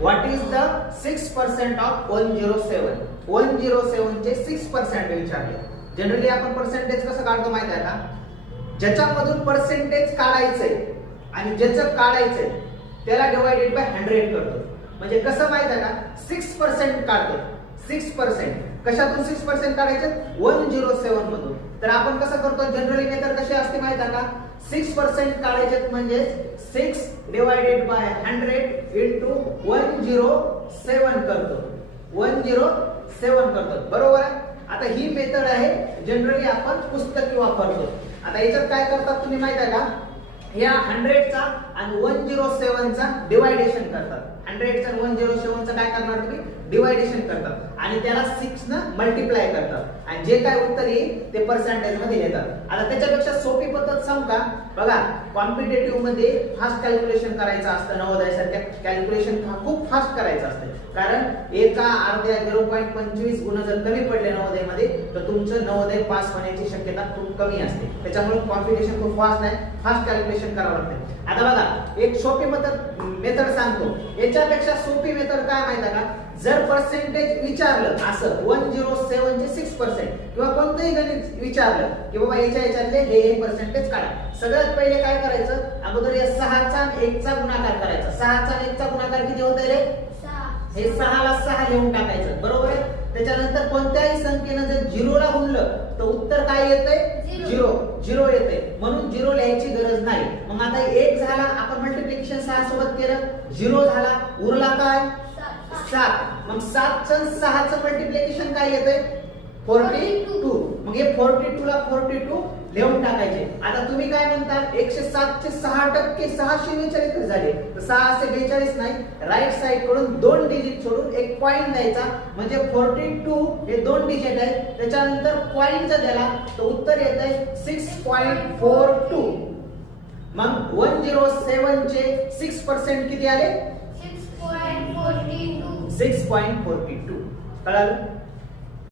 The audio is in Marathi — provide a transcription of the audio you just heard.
What is the 6% of 107? 107 चे 6% विचारले. जनरली आपण पर्सेंटेज कसं काढतो माहिती आहे का? ज्याच्यामधून पर्सेंटेज काढायचंय आणि ज्याचं काढायचंय त्याला डिवाइडेड बाय 100 करतो. म्हणजे कसं माहिती आहे का? 6% काढतो. 6% कशातून 6% काढायचे? 107 मधून. तर आपण कसं करतो? जनरली मेथड कशी असते माहिती आहे का? 6% काढायचे म्हणजे 6 डिवाइडेड बाय 100 इंटू 107 करतो. 107 करतो. बरोबर आहे. आता ही मेथड आहे जनरली आपण पुस्तकी वापरतो. आता याच्यात काय करतात तुम्ही माहिती आहे का? या 100 चा आणि 107 चा डिवायडेशन करतात. 100 चा आणि 107 चा काय करणार तुम्ही? डिवायडेशन करतात आणि त्याला 6 न मल्टिप्लाय करतात आणि जे काय उत्तर येईल ते पर्सेंटेज मध्ये येतात. आता त्याच्यापेक्षा सोपी पद्धत सांगू का? बघा, कॉम्पिटेटिव्ह मध्ये फास्ट कॅल्क्युलेशन करायचं असतं. नवोदय सारख्या कॅल्क्युलेशन खूप फास्ट करायचं असतं. कारण एका अर्ध्या 0.25 गुण जर कमी पडले नवोदय मध्ये तर तुमचं नवोदय पास होण्याची शक्यता खूप कमी असते. त्याच्यामुळे कॉम्पिटिशन खूप फास्ट आहे. फास्ट कॅल्क्युलेशन करावं लागतं. आता बघा, एक सोपी मेथड सांगतो. याच्यापेक्षा सोपी मेथड काय माहिती आहे का? जर पर्सेंटेज विचारलं असं 107 चे 6% किंवा कोणतंही गणित विचारलं की बाबा याच्यातले हे पर्सेंटेज काढा. सगळ्यात पहिले काय करायचं? अगोदर या 6 चा आणि 1 चा गुणाकार करायचा. 6 चा आणि 1 चा गुणाकार किती होतंय रे? 6. हे 6 ला 6 लिहून टाकायचं. बरोबर आहे. त्याच्यानंतर कोणत्याही संख्येनं जर 0 ला गुणलं तर उत्तर काय येतंय? 0 येतंय. म्हणून 0 लिहायची गरज नाही. मग आता 1 झाला, आपण मल्टिप्लिकेशन 6 सोबत केलं, 0 झाला, उरला काय? 7. मग 7 चं 6 चं मल्टिप्लिकेशन काय येतंय? 42. मग हे 42 ला 42 लिहून टाकायचे. आता तुम्ही काय म्हणतात? 107 चे 6% 642 झाले. तर 6 असे 42 नाही. राईट साइड कडून 2 डिजिट सोडून एक पॉइंट द्यायचा. म्हणजे 42 हे 2 डिजिट आहे. त्याच्यानंतर पॉइंट जर दिला तर उत्तर येतंय 6.42. मग 107 चे 6% किती आले? 6.42. कळालं?